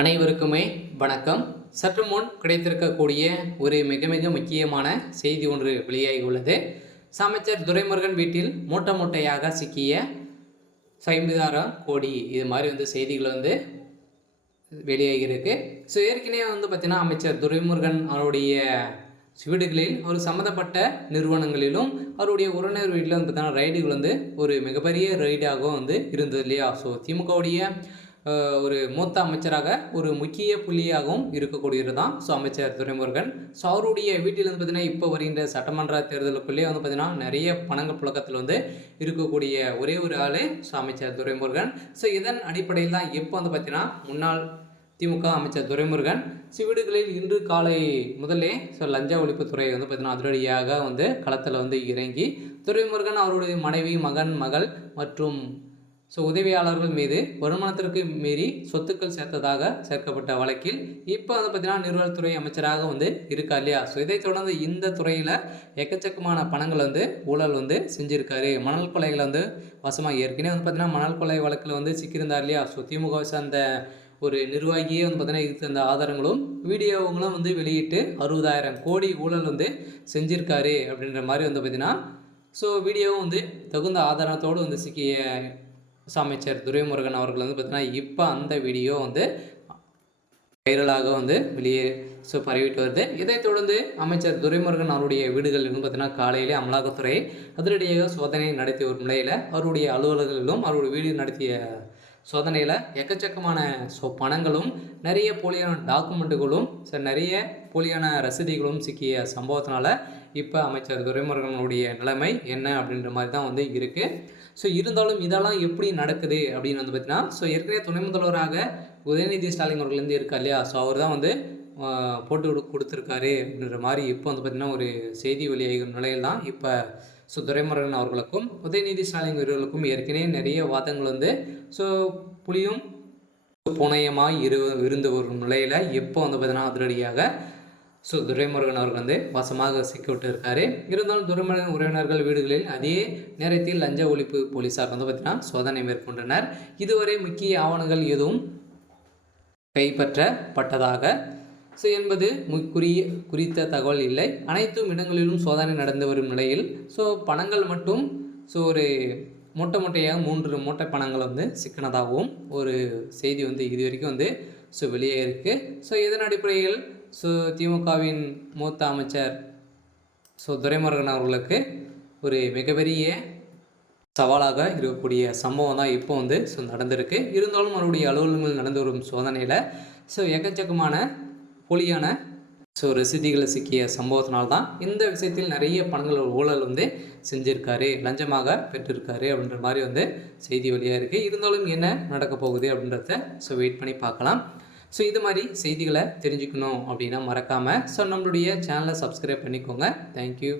அனைவருக்குமே வணக்கம். சற்று முன் கிடைத்திருக்கக்கூடிய ஒரு மிக மிக முக்கியமான செய்தி ஒன்று வெளியாகி உள்ளது. அமைச்சர் துரைமுருகன் வீட்டில் மூட்டை மூட்டையாக சிக்கிய 50,000 கோடி இது மாதிரி செய்திகள் வெளியாகியிருக்கு. ஏற்கனவே பார்த்தீங்கன்னா அமைச்சர் துரைமுருகன் அவருடைய வீடுகளில் ஒரு சம்மந்தப்பட்ட நிறுவனங்களிலும் அவருடைய உறவினர் வீட்டில் பார்த்தீங்கன்னா ரைடுகள் ஒரு மிகப்பெரிய ரைடாகவும் இருந்தது இல்லையா. திமுகவுடைய ஒரு மூத்த அமைச்சராக ஒரு முக்கிய புள்ளியாகவும் இருக்கக்கூடியது தான் அமைச்சர் துரைமுருகன். அவருடைய வீட்டில் பார்த்தீங்கன்னா இப்போ வருகின்ற சட்டமன்ற தேர்தலுக்குள்ளே பார்த்தீங்கன்னா நிறைய பணங்கள் புழக்கத்தில் இருக்கக்கூடிய ஒரே ஒரு ஆள் அமைச்சர் துரைமுருகன். இதன் அடிப்படையில் தான் இப்போ பார்த்தீங்கன்னா முன்னாள் திமுக அமைச்சர் துரைமுருகன் வீடுகளில் இன்று காலை முதலே லஞ்ச ஒழிப்புத்துறை பார்த்தீங்கன்னா அதிரடியாக களத்தில் இறங்கி துரைமுருகன் அவருடைய மனைவி மகள் மற்றும் உதவியாளர்கள் மீது வருமானத்திற்கு மீறி சொத்துக்கள் சேர்க்கப்பட்ட வழக்கில் இப்போ பார்த்தீங்கன்னா நிறுவனத்துறை அமைச்சராக இருக்கா இல்லையா. இதை தொடர்ந்து இந்த துறையில் எக்கச்சக்கமான பணங்கள் ஊழல் செஞ்சுருக்காரு. மணல் கொலைகளை வசமாக ஏற்கனவே பார்த்தீங்கன்னா மணல் கொலை வழக்கில் சிக்கியிருந்தார் இல்லையா. திமுக அந்த ஒரு நிர்வாகியே பார்த்தீங்கன்னா இதுக்கு அந்த ஆதாரங்களும் வீடியோங்களும் வெளியிட்டு 60,000 கோடி ஊழல் செஞ்சுருக்காரு அப்படின்ற மாதிரி பார்த்தீங்கன்னா வீடியோவும் தகுந்த ஆதாரத்தோடு சிக்கிய அமைச்சர் துரைமுருகன் அவர்கள் பார்த்தீங்கன்னா இப்போ அந்த வீடியோ வைரலாக வெளியே பரவிட்டு வருது. இதைத் தொடர்ந்து அமைச்சர் துரைமுருகன் அவருடைய வீடுகளில் பார்த்தீங்கன்னா காலையிலே அமலாக்கத்துறை அதிரடியாக சோதனை நடத்திய ஒரு நிலையில் அவருடைய அலுவலர்களிலும் அவருடைய வீடு நடத்திய சோதனையில் எக்கச்சக்கமான பணங்களும் நிறைய போலியான டாக்குமெண்ட்டுகளும் நிறைய போலியான ரசீதுகளும் சிக்கிய சம்பவத்தினால இப்போ அமைச்சர் துரைமுருகனுடைய நிலைமை என்ன அப்படின்ற மாதிரி தான் இருக்குது. இருந்தாலும் இதெல்லாம் எப்படி நடக்குது அப்படின்னு பார்த்தீங்கன்னா ஏற்கனவே துணை முதல்வராக உதயநிதி ஸ்டாலின் அவர்கள் இருக்கா இல்லையா. அவர் தான் போட்டு கொடுத்துருக்காரு அப்படின்ற மாதிரி இப்போ பார்த்திங்கன்னா ஒரு செய்தி வெளியாகும் நிலையில் தான் இப்போ துரைமுருகன் அவர்களுக்கும் உதயநிதி ஸ்டாலின் அவர்களுக்கும் ஏற்கனவே நிறைய வாதங்கள் புலியும் புனையமாக இருந்து வரும் நிலையில் இப்போ பார்த்தீங்கன்னா அதிரடியாக துரைமுருகன் அவர்கள் வசமாக சிக்கிவிட்டு இருக்காரு. இருந்தாலும் துரைமுருகன் உறவினர்கள் வீடுகளில் அதே நேரத்தில் லஞ்ச ஒழிப்பு போலீசார் பார்த்தீங்கன்னா சோதனை மேற்கொண்டனர். இதுவரை முக்கிய ஆவணங்கள் எதுவும் கைப்பற்றப்பட்டதாக என்பது குறித்த தகவல் இல்லை. அனைத்தும் இடங்களிலும் சோதனை நடந்து வரும் நிலையில் பணங்கள் மட்டும் ஒரு மூட்டையாக 3 மூட்டை பணங்கள் சிக்கினதாகவும் ஒரு செய்தி இது வரைக்கும் வெளியே இருக்குது. இதன் அடிப்படையில் திமுகவின் மூத்த அமைச்சர் துரைமுருகன் அவர்களுக்கு ஒரு மிகப்பெரிய சவாலாக இருக்கக்கூடிய சம்பவம் தான் இப்போ நடந்திருக்கு. இருந்தாலும் அவருடைய அலுவலகங்கள் நடந்து வரும் சோதனையில் எக்கச்சக்கமான போலியான ரசீதுகளை சிக்கிய சம்பவத்தினால்தான் இந்த விஷயத்தில் நிறைய பணங்கள் ஊழல் செஞ்சுருக்காரு, லஞ்சமாக பெற்றிருக்காரு அப்படின்ற மாதிரி செய்தி வழியாக இருக்குது. இருந்தாலும் என்ன நடக்க போகுது அப்படின்றத வெயிட் பண்ணி பார்க்கலாம். இது மாதிரி செய்திகளை தெரிஞ்சுக்கணும் அப்படின்னா மறக்காமல் நம்மளுடைய சேனலை சப்ஸ்கிரைப் பண்ணிக்கோங்க. தேங்க்யூ.